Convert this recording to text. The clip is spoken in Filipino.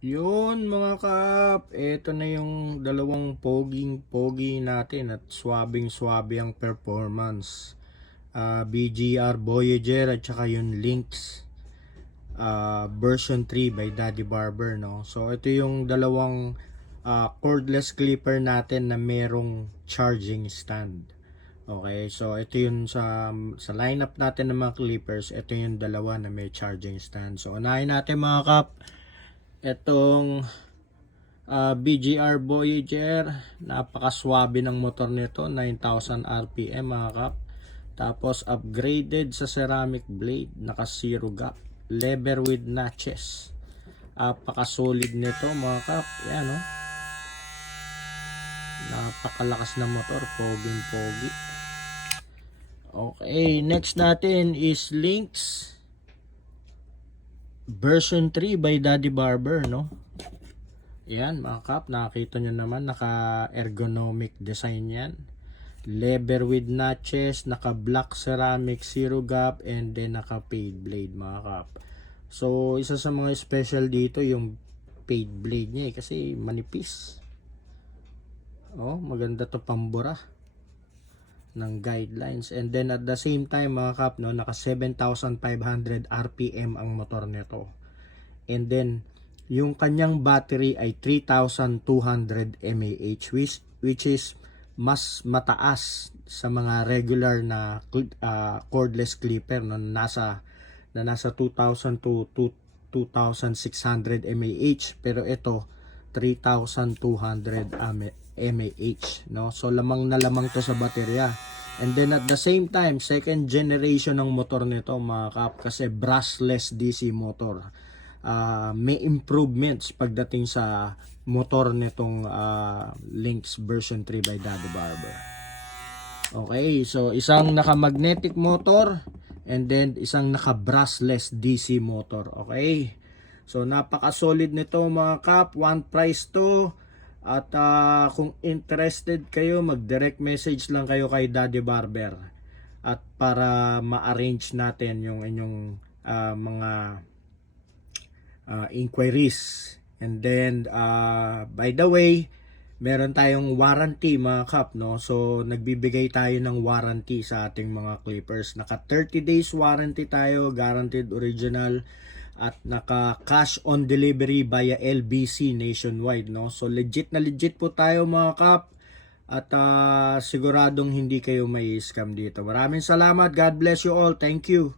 Yun mga kap, eto na yung dalawang poging-pogi natin at swabing-swabe ang performance. BGR Voyager at saka yung Lynx version 3 by Daddy Barber, no? So ito yung dalawang cordless clipper natin na merong charging stand. Okay, so ito yung sa lineup natin ng mga clippers, ito yung dalawa na may charging stand. So unahin natin mga kap, itong BGR Voyager, napakaswabe ng motor nito, 9,000 RPM mga kap. Tapos upgraded sa ceramic blade, naka zero gap, lever with notches. Napaka-solid nito mga kap. Yan oh. Napakalakas na motor, poging pogi. Okay, next natin is Lynx version 3 by Daddy Barber, no? Yan mga kap, nakita nyo naman, naka ergonomic design yan. Lever with notches, naka black ceramic zero gap, and then naka paid blade mga kap. So isa sa mga special dito yung paid blade niya kasi manipis. Oh, maganda to pambura ng guidelines. And then at the same time mga kap, no, naka 7,500 RPM ang motor nito. And then yung kanyang battery ay 3,200 mAh, which is mas mataas sa mga regular na cordless clipper, no, nasa 2,000 to 2,600 mAh, pero ito 3,200 mAh, no? So lamang na lamang to sa baterya. And then at the same time, second generation ng motor nito mga kap, kasi brushless DC motor. May improvements pagdating sa motor nitong Lynx version 3 by Daddy Barber. Okay, so isang naka-magnetic motor and then isang naka-brushless DC motor. Okay, so napaka-solid nito mga kap, one price to. At kung interested kayo, mag-direct message lang kayo kay Daddy Barber at para ma-arrange natin yung inyong mga inquiries. And then by the way, meron tayong warranty mga kap, no? So nagbibigay tayo ng warranty sa ating mga clippers. Naka 30 days warranty tayo, guaranteed original, at naka cash on delivery via LBC nationwide, no? So legit na legit po tayo mga kap. At siguradong hindi kayo may scam dito. Maraming salamat. God bless you all. Thank you.